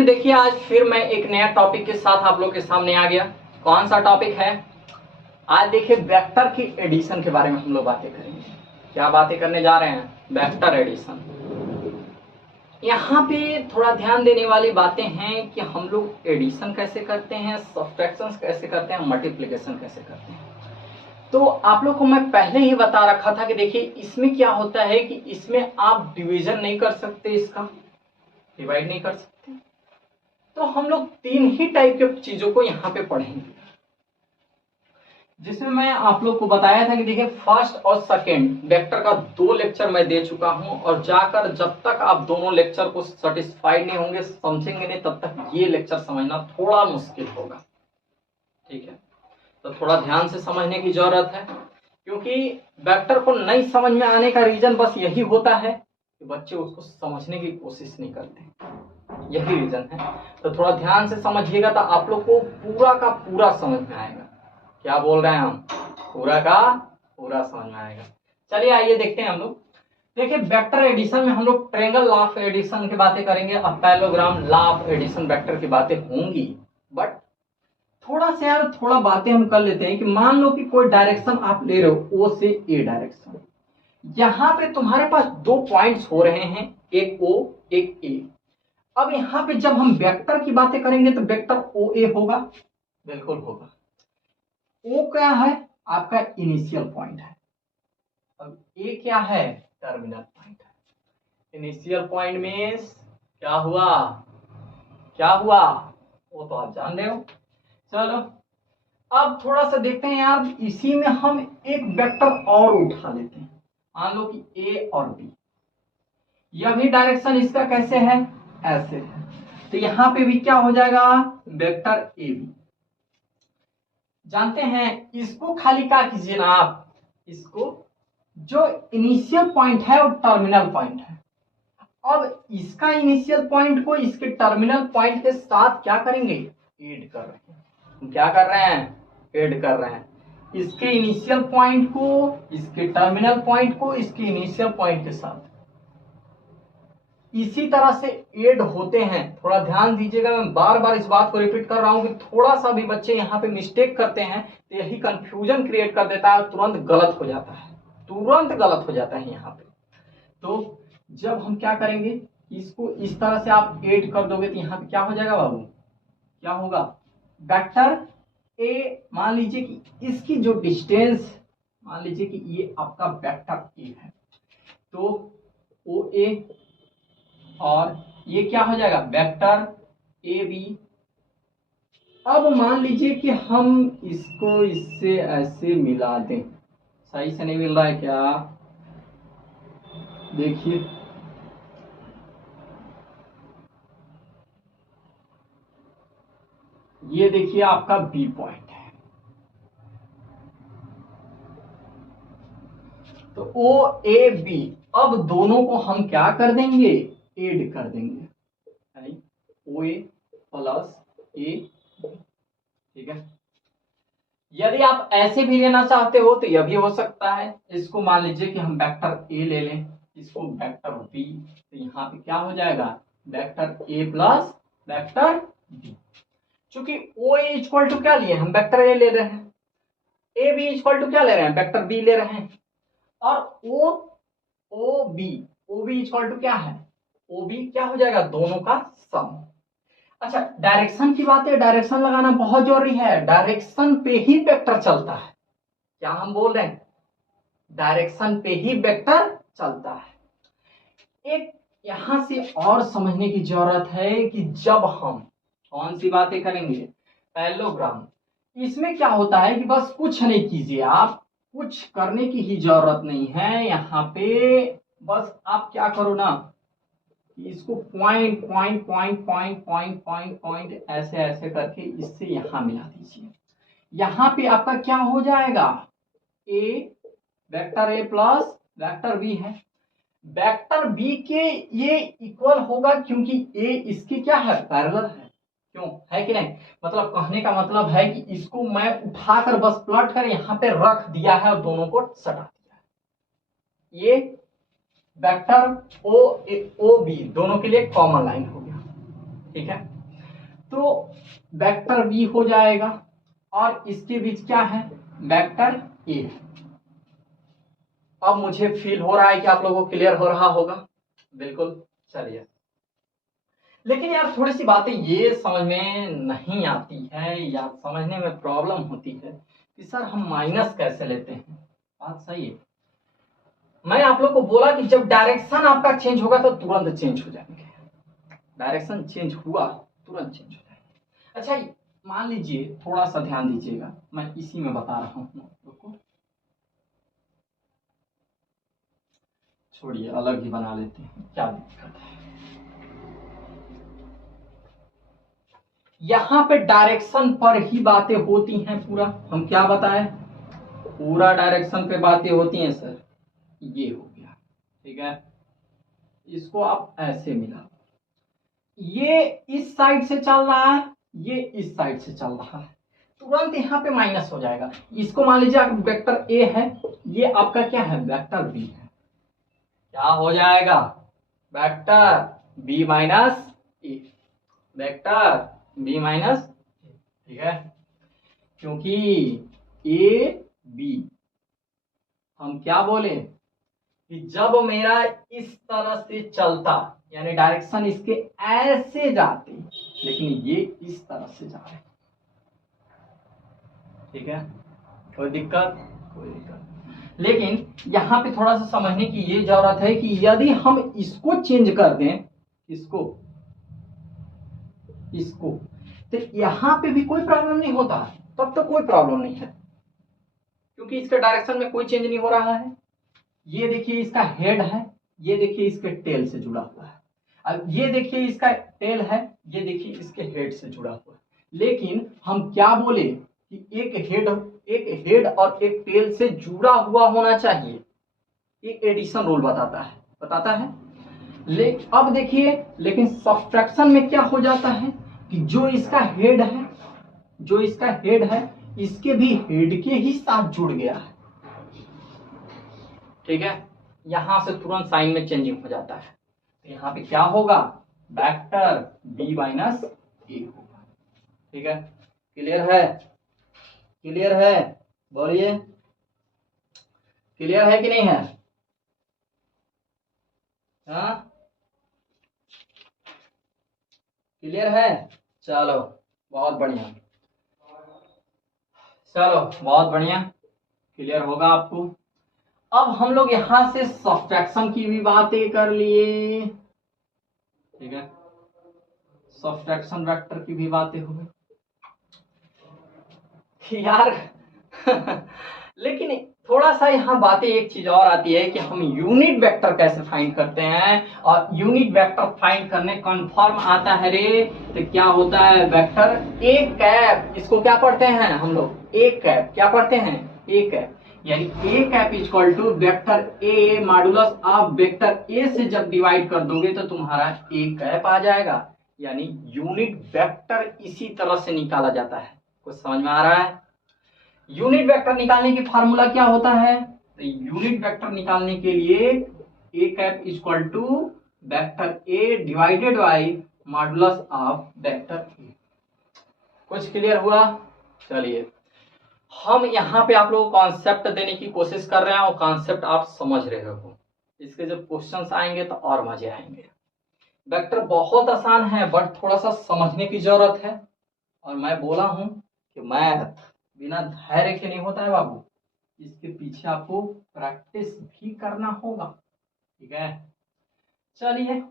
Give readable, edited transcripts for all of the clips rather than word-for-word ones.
Student, देखिए आज फिर मैं एक नया टॉपिक के साथ आप लोग के सामने आ गया। कौन सा टॉपिक है? आज देखिए वेक्टर की एडिशन के बारे में हम लोग बातें करेंगे। क्या बातें करने जा रहे हैं? Vector addition. यहाँ पे थोड़ा ध्यान देने वाली बातें हैं कि हम लोग एडिशन कैसे करते हैं, सब्ट्रैक्शन कैसे करते हैं, मल्टीप्लिकेशन कैसे करते हैं। तो आप लोग को मैं पहले ही बता रखा था कि देखिए इसमें क्या होता है कि इसमें आप डिवीजन नहीं कर सकते, इसका डिवाइड नहीं कर सकते। तो हम लोग तीन ही टाइप के चीजों को यहाँ पे पढ़ेंगे, जिसमें मैं आप लोग को बताया था कि देखिए फर्स्ट और सेकंड वेक्टर का 2 लेक्चर मैं दे चुका हूं, और जाकर जब तक आप दोनों लेक्चर को सेटिस्फाइड नहीं होंगे, समझेंगे नहीं, तब तक ये लेक्चर समझना थोड़ा मुश्किल होगा। ठीक है, तो थोड़ा ध्यान से समझने की जरूरत है, क्योंकि वेक्टर को नहीं समझ में आने का रीजन बस यही होता है कि बच्चे उसको समझने की कोशिश नहीं करते, यही रीजन है। तो थोड़ा ध्यान से समझिएगा तो आप लोग को पूरा का पूरा समझ में आएगा। क्या बोल रहे हैं हम? पूरा का पूरा समझ में आएगा। चलिए आइए देखते हैं हम लोग। देखिए वेक्टर एडिशन में हम लोग ट्रायंगल लॉ ऑफ एडिशन की बातें करेंगे, अब parallelogram law of addition vector की बातें होंगी। बट थोड़ा बातें हम कर लेते हैं कि मान लो कि कोई डायरेक्शन आप ले रहे हो, ओ से ए डायरेक्शन। यहां पे तुम्हारे पास 2 पॉइंट्स हो रहे हैं, एक ओ एक ए। अब यहां पे जब हम वेक्टर की बातें करेंगे तो वेक्टर ओ ए होगा, बिल्कुल होगा। ओ क्या है? आपका इनिशियल पॉइंट है। अब ए क्या है? टर्मिनल पॉइंट है। इनिशियल पॉइंट मींस क्या हुआ? क्या हुआ वो तो आप जान रहे हो। चलो अब थोड़ा सा देखते हैं यार, इसी में हम एक वेक्टर और उठा लेते हैं। मान लो कि ए और बी, यह भी डायरेक्शन इसका कैसे है? ऐसे है। तो यहां पे भी क्या हो जाएगा? Vector A B. जानते हैं इसको खाली क्या कीजिए ना आप, इसको जो इनिशियल पॉइंट है वो टर्मिनल पॉइंट है। अब इसका इनिशियल पॉइंट को इसके टर्मिनल पॉइंट के साथ क्या करेंगे? ऐड कर रहे हैं। क्या कर रहे हैं? ऐड कर रहे हैं। इसके इनिशियल पॉइंट को इसके टर्मिनल पॉइंट को इसके इनिशियल पॉइंट के साथ इसी तरह से ऐड होते हैं। थोड़ा ध्यान दीजिएगा, मैं बार बार इस बात को रिपीट कर रहा हूं कि थोड़ा सा भी बच्चे यहाँ पे मिस्टेक करते हैं तो यही कंफ्यूजन क्रिएट कर देता है, तुरंत गलत हो जाता है, तुरंत गलत हो जाता है यहाँ पे। तो जब हम क्या करेंगे, इसको इस तरह से आप ऐड कर दोगे तो यहाँ पे क्या हो जाएगा बाबू? क्या होगा? वेक्टर ए, मान लीजिए कि इसकी जो डिस्टेंस, मान लीजिए कि ये आपका वेक्टर ए है, तो ओ ए, और ये क्या हो जाएगा? Vector A B. अब मान लीजिए कि हम इसको इससे ऐसे मिला दें, सही से नहीं मिल रहा है क्या? देखिए ये देखिए आपका बी पॉइंट है, तो ओ ए बी। अब दोनों को हम क्या कर देंगे? ऐड कर देंगे, ओ ए प्लस ए। ठीक है, यदि आप ऐसे भी लेना चाहते हो तो यह भी हो सकता है। इसको मान लीजिए कि हम वेक्टर ए ले लें, इसको वेक्टर बी, तो यहाँ पे क्या हो जाएगा? Vector A plus vector B. चूंकि ओ ए इक्वल टू क्या लिए? हम वेक्टर ए ले रहे हैं, ए बी इक्वल टू क्या ले रहे हैं? वेक्टर बी ले रहे हैं। और ओ बी इक्वल टू क्या है? ओ बी क्या हो जाएगा? दोनों का सम। अच्छा, डायरेक्शन की बात है, डायरेक्शन लगाना बहुत जरूरी है। डायरेक्शन पे ही वेक्टर चलता है। क्या हम बोल रहे हैं? डायरेक्शन पे ही वेक्टर चलता है। एक यहां से और समझने की जरूरत है कि जब हम कौन सी बातें करेंगे? पैरेललोग्राम। इसमें क्या होता है कि बस कुछ नहीं कीजिए, आप कुछ करने की ही जरूरत नहीं है। यहाँ पे बस आप क्या करो ना, इसको point point point point point point point ऐसे ऐसे करके इससे यहां मिला दीजिए। यहां पे आपका क्या हो जाएगा? A, vector A plus vector B है। वेक्टर बी के ये इक्वल होगा क्योंकि ए इसके क्या है? पैरेलल है। क्यों है कि नहीं? मतलब कहने का मतलब है कि इसको मैं उठाकर बस प्लॉट कर यहाँ पे रख दिया है और दोनों को सटा दिया है। ये वेक्टर ओ बी दोनों के लिए कॉमन लाइन हो गया। ठीक है, तो वेक्टर बी हो जाएगा और इसके बीच क्या है, वेक्टर ए है। अब मुझे फील हो रहा है कि आप लोगों को क्लियर हो रहा होगा, बिल्कुल। चलिए, लेकिन यार थोड़ी सी बातें ये समझ में नहीं आती है या समझने में प्रॉब्लम होती है कि सर हम माइनस कैसे लेते हैं। बात सही है, मैं आप लोग को बोला कि जब डायरेक्शन आपका चेंज होगा तो तुरंत चेंज हो जाएंगे, डायरेक्शन चेंज हुआ तुरंत चेंज हो जाएंगे। अच्छा, मान लीजिए, थोड़ा सा ध्यान दीजिएगा, मैं इसी में बता रहा हूँ आप लोग को, छोड़िए अलग ही बना लेते हैं, क्या दिक्कत है। यहां पे डायरेक्शन पर ही बातें होती हैं, पूरा हम क्या बताएं, पूरा डायरेक्शन पे बातें होती हैं सर। ये हो गया, ठीक है, इसको आप ऐसे मिला, ये इस साइड से चल रहा है, ये इस साइड से चल रहा है, तुरंत यहाँ पे माइनस हो जाएगा। इसको मान लीजिए वेक्टर ए है, ये आपका क्या है, वेक्टर बी है, क्या हो जाएगा, वेक्टर बी माइनस ए, वेक्टर बी माइनस, ठीक है, क्योंकि ए बी हम क्या बोले कि जब मेरा इस तरह से चलता, यानी डायरेक्शन इसके ऐसे जाते, लेकिन ये इस तरह से जा रहे, ठीक है, कोई दिक्कत, कोई दिक्कत। लेकिन यहाँ पे थोड़ा सा समझने की ये जरूरत है कि यदि हम इसको चेंज कर दें, इसको इसको, तो यहाँ पे भी कोई प्रॉब्लम नहीं होता, तब तो कोई प्रॉब्लम नहीं है, क्योंकि इसके डायरेक्शन में कोई चेंज नहीं हो रहा है। ये देखिए इसका हेड है, ये देखिए इसके टेल से जुड़ा हुआ है, अब ये देखिए इसका टेल है, ये देखिए इसके हेड से जुड़ा हुआ है। लेकिन हम क्या बोले कि एक हेड और एक टेल से जुड़ा हुआ होना चाहिए, ये एडिशन रूल बताता है। अब देखिए, लेकिन सब्ट्रैक्शन में क्या हो जाता है कि जो इसका हेड है, इसके भी हेड के ही साथ जुड़ गया है, ठीक है, यहां से तुरंत साइन में चेंजिंग हो जाता है, तो यहाँ पे क्या होगा, वेक्टर बी माइनस ए होगा, ठीक है, क्लियर है, क्लियर है, बोलिए, क्लियर है कि नहीं है, हाँ क्लियर है, चलो बहुत बढ़िया, चलो बहुत बढ़िया, क्लियर होगा आपको। अब हम लोग यहां से सब्ट्रैक्शन की भी बातें कर लिए, ठीक है, सब्ट्रैक्शन वेक्टर की भी बातें हो गई यार लेकिन थोड़ा सा यहाँ बातें एक चीज और आती है कि हम यूनिट वेक्टर कैसे फाइंड करते हैं, और यूनिट वेक्टर फाइंड करने कन्फर्म आता है रे, तो क्या होता है, वेक्टर ए कैप, इसको क्या पढ़ते हैं हम लोग, ए कैप, क्या पढ़ते हैं, ए कैप, यानी A cap equal to vector A modulus of vector A से जब डिवाइड कर दोगे तो तुम्हारा ए कैप आ जाएगा, यानी यूनिट वेक्टर इसी तरह से निकाला जाता है। कुछ समझ में आ रहा है, यूनिट वेक्टर निकालने की फार्मूला क्या होता है, तो यूनिट वेक्टर निकालने के लिए A cap equal to vector A divided by modulus of vector A. कुछ क्लियर हुआ, चलिए, हम यहाँ पे आप लोगों को कॉन्सेप्ट देने की कोशिश कर रहे हैं और कॉन्सेप्ट आप समझ रहे हो, इसके जब क्वेश्चंस आएंगे तो और मजे आएंगे। वेक्टर बहुत आसान है, बट थोड़ा सा समझने की जरूरत है, और मैं बोला हूं कि मैथ बिना धैर्य के नहीं होता है बाबू, इसके पीछे आपको प्रैक्टिस भी करना होगा, ठीक है। चलिए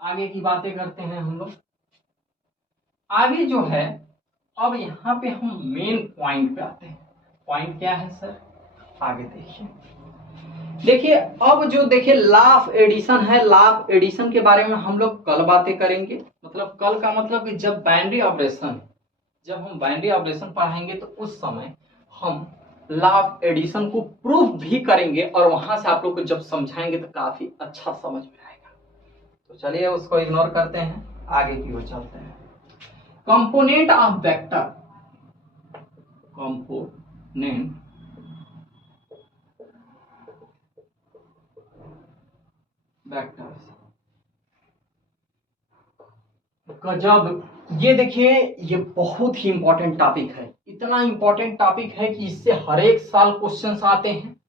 आगे की बातें करते हैं हम लोग, आगे जो है, अब यहाँ पे हम मेन पॉइंट पे आते हैं। पॉइंट क्या है सर, आगे देखिए, अब जो देखिए लॉ ऑफ एडिशन है, लॉ ऑफ एडिशन के बारे में हम लोग कल बातें करेंगे, मतलब कल का मतलब कि जब हम बाइनरी ऑपरेशन पढ़ाएंगे तो उस समय हम लॉ ऑफ एडिशन को प्रूफ भी करेंगे, और वहां से आप लोग को जब समझाएंगे तो काफी अच्छा समझ में आएगा। तो चलिए उसको इग्नोर करते हैं, आगे की ओर चलते हैं। Component of vector, component vectors, गजब। ये देखिए, ये बहुत ही इंपॉर्टेंट टॉपिक है, इतना इंपॉर्टेंट टॉपिक है कि इससे हर एक साल क्वेश्चंस आते हैं।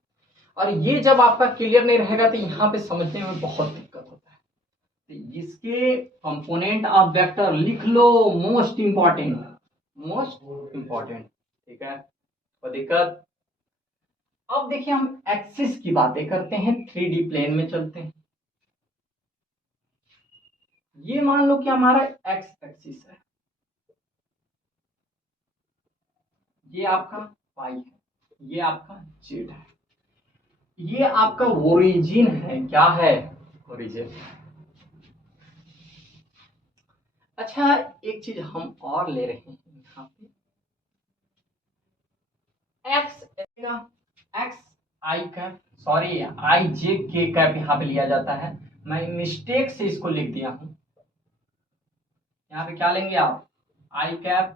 और ये जब आपका क्लियर नहीं रहेगा तो यहाँ पे समझने में बहुत दिक्कत होता है। तो इसके कंपोनेंट ऑफ वेक्टर लिख लो, मोस्ट इंपॉर्टेंट, मोस्ट इंपॉर्टेंट। ठीक है, कोई दिक्कत? अब देखिए, हम एक्सिस की बातें करते हैं, 3D प्लेन में चलते हैं। ये मान लो कि हमारा एक्स एक्सिस है, ये आपका वाई है, ये आपका जेड है, ये आपका ओरिजिन है। क्या है? ओरिजिन। अच्छा, एक चीज हम और ले रहे हैं यहाँ पे, X X I cap, sorry I J K cap यहाँ पे लिया जाता है, मैं मिस्टेक से इसको लिख दिया हूं। यहाँ पे क्या लेंगे आप? आई कैप,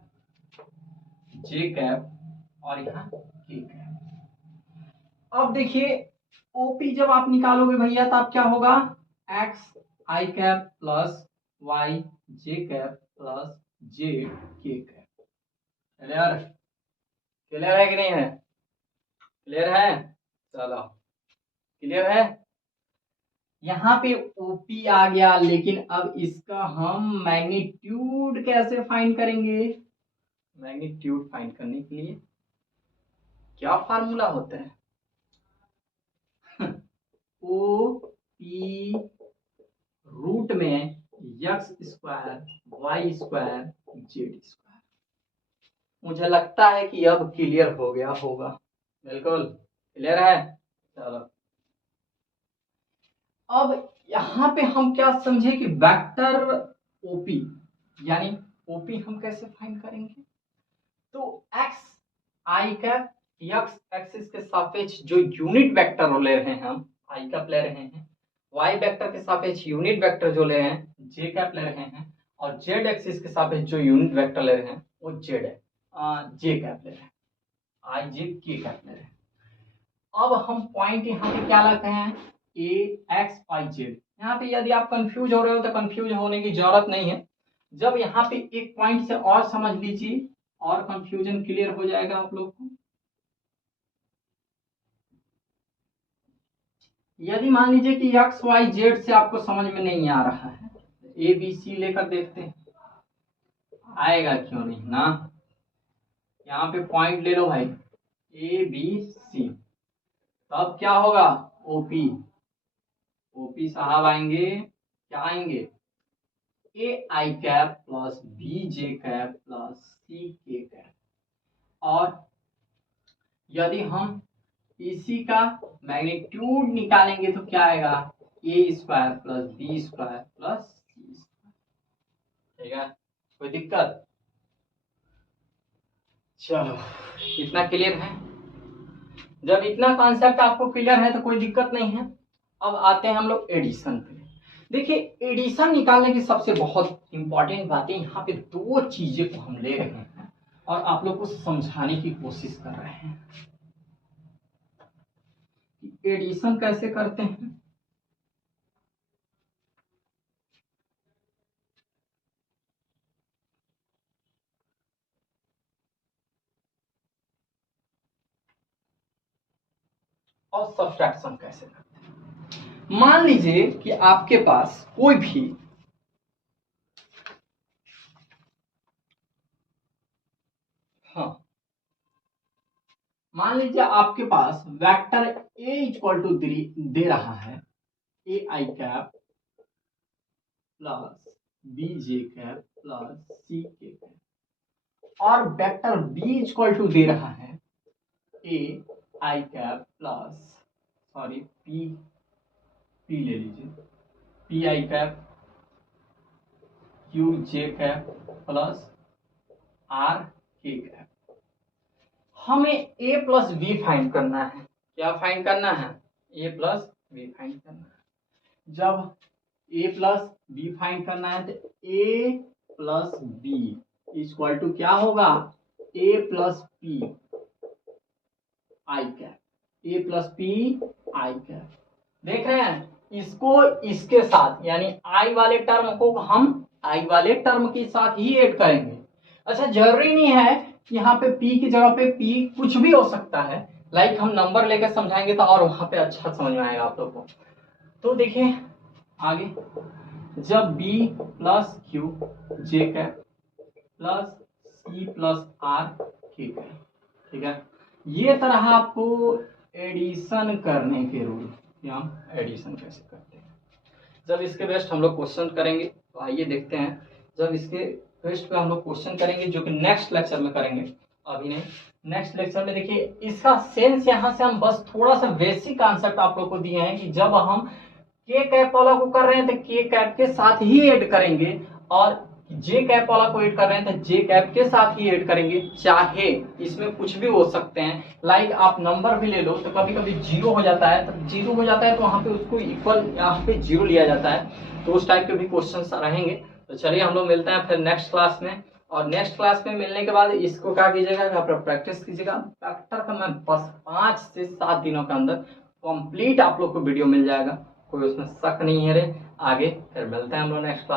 जे कैप और यहाँ के कैप। अब देखिए, ओपी जब आप निकालोगे भैया तो आप क्या होगा? X I cap plus Y J cap plus Z के कैप। क्लियर? क्लियर है कि नहीं है? क्लियर है? चलो, क्लियर है। यहाँ पे ओपी आ गया, लेकिन अब इसका हम मैग्नीट्यूड कैसे फाइंड करेंगे? मैग्नीट्यूड फाइंड करने के लिए क्या फार्मूला होता है? ओ पी रूट में x square y square z square. मुझे लगता है कि अब क्लियर हो गया होगा। बिल्कुल क्लियर है। चलो, अब यहाँ पे हम क्या समझे कि वेक्टर ओपी, यानी ओपी हम कैसे फाइंड करेंगे? तो x I cap x axis के सापेक्ष जो यूनिट वेक्टर ले रहे हैं, हम आई कैप ले रहे हैं, वाई वेक्टर के सापेक्ष यूनिट वेक्टर जो ले रहे हैं जे कैप ले रहे हैं, और जेड एक्सिस के सापेक्ष जो यूनिट वेक्टर ले रहे हैं वो जेड है, जे कैप ले रहे हैं, आई जे के कैप ले रहे हैं। अब हम पॉइंट यहाँ पे क्या लगाते हैं? ए एक्स वाई जेड। यहाँ पे यदि आप कंफ्यूज हो रहे हो तो कंफ्यूज होने की जरूरत नहीं है। जब यहाँ पे एक पॉइंट से और समझ लीजिए और कंफ्यूजन क्लियर हो जाएगा आप लोग को। यदि मान लीजिए कि एक्स वाई जेड से आपको समझ में नहीं आ रहा है, ए बी सी लेकर देखते हैं, आएगा क्यों नहीं ना। यहाँ पे पॉइंट ले लो भाई, ए बी सी, तब क्या होगा? ओपी, ओपी साहब आएंगे, क्या आएंगे? A I cap plus B J cap plus C K cap. और यदि हम इसी का मैग्नीट्यूड निकालेंगे तो क्या आएगा? A square plus B square plus C square. ठीक है, कोई दिक्कत? चलो, इतना क्लियर है। जब इतना कॉन्सेप्ट आपको क्लियर है तो कोई दिक्कत नहीं है। अब आते हैं हम लोग एडिशन पे। देखिए, एडिशन निकालने की सबसे बहुत इंपॉर्टेंट बात है, यहाँ पे दो चीजें को हम ले रहे हैं और आप लोग को समझाने की कोशिश कर रहे हैं कि एडिशन कैसे करते हैं। और सब्ट्रैक्शन कैसे करते हैं। मान लीजिए कि आपके पास कोई भी हाँ, मान लीजिए आपके पास वेक्टर ए इक्वल टू दे रहा है A I cap plus B J cap plus C K cap, और वेक्टर बी इक्वल टू दे रहा है A I cap plus, sorry P, P ले लीजिए, P I cap Q J cap plus are के कैप। हमें A plus B find करना है। क्या फाइंड करना है? ए प्लस बी फाइंड करना है। जब ए प्लस बी फाइंड करना है तो A plus B equal to क्या होगा? A plus P I cap, A plus P I cap. देख रहे हैं, इसको इसके साथ यानी आई वाले टर्म को हम आई वाले टर्म के साथ ही ऐड करेंगे। अच्छा, जरूरी नहीं है कि यहाँ पे पी की जगह पे पी कुछ भी हो सकता है, लाइक हम नंबर लेकर समझाएंगे तो और वहां पे अच्छा समझ में आएगा आप लोग को। तो देखिए आगे, जब b plus q J cap plus c plus are के कैप, ठीक है, ये तरह आपको एडिशन करने के रूल, हम एडिशन कैसे करते हैं जब इसके बेस्ट हम लोग क्वेश्चन करेंगे। तो आइए देखते हैं, जब इसके बेस्ट पे हम लोग क्वेश्चन करेंगे जो कि नेक्स्ट लेक्चर में करेंगे, अभी नहीं, नेक्स्ट लेक्चर में। देखिए इसका सेंस यहाँ से हम बस थोड़ा सा बेसिक कॉन्सेप्ट आप लोग को दिए हैं कि जब हम के कैप वाला को कर रहे हैं तो के कैप के साथ ही ऐड करेंगे, और जे कैप वाला को ऐड कर रहे हैं तो जे कैप के साथ ही ऐड करेंगे, चाहे इसमें कुछ भी हो सकते हैं। लाइक आप नंबर भी ले लो तो कभी कभी जीरो हो जाता है, तो जीरो हो जाता है तो वहां पे उसको इक्वल यहाँ पे जीरो लिया जाता है, तो उस टाइप के भी क्वेश्चंस रहेंगे। तो चलिए हम लोग मिलते हैं फिर नेक्स्ट क्लास में, और नेक्स्ट क्लास में मिलने के बाद इसको क्या कीजिएगा, प्रैक्टिस कीजिएगा। फैक्टर का मैं बस 5 से 7 दिनों के अंदर कंप्लीट आप लोग को वीडियो मिल जाएगा, कोई उसमें शक नहीं है रे। आगे फिर मिलते हैं हम लोग नेक्स्ट क्लास।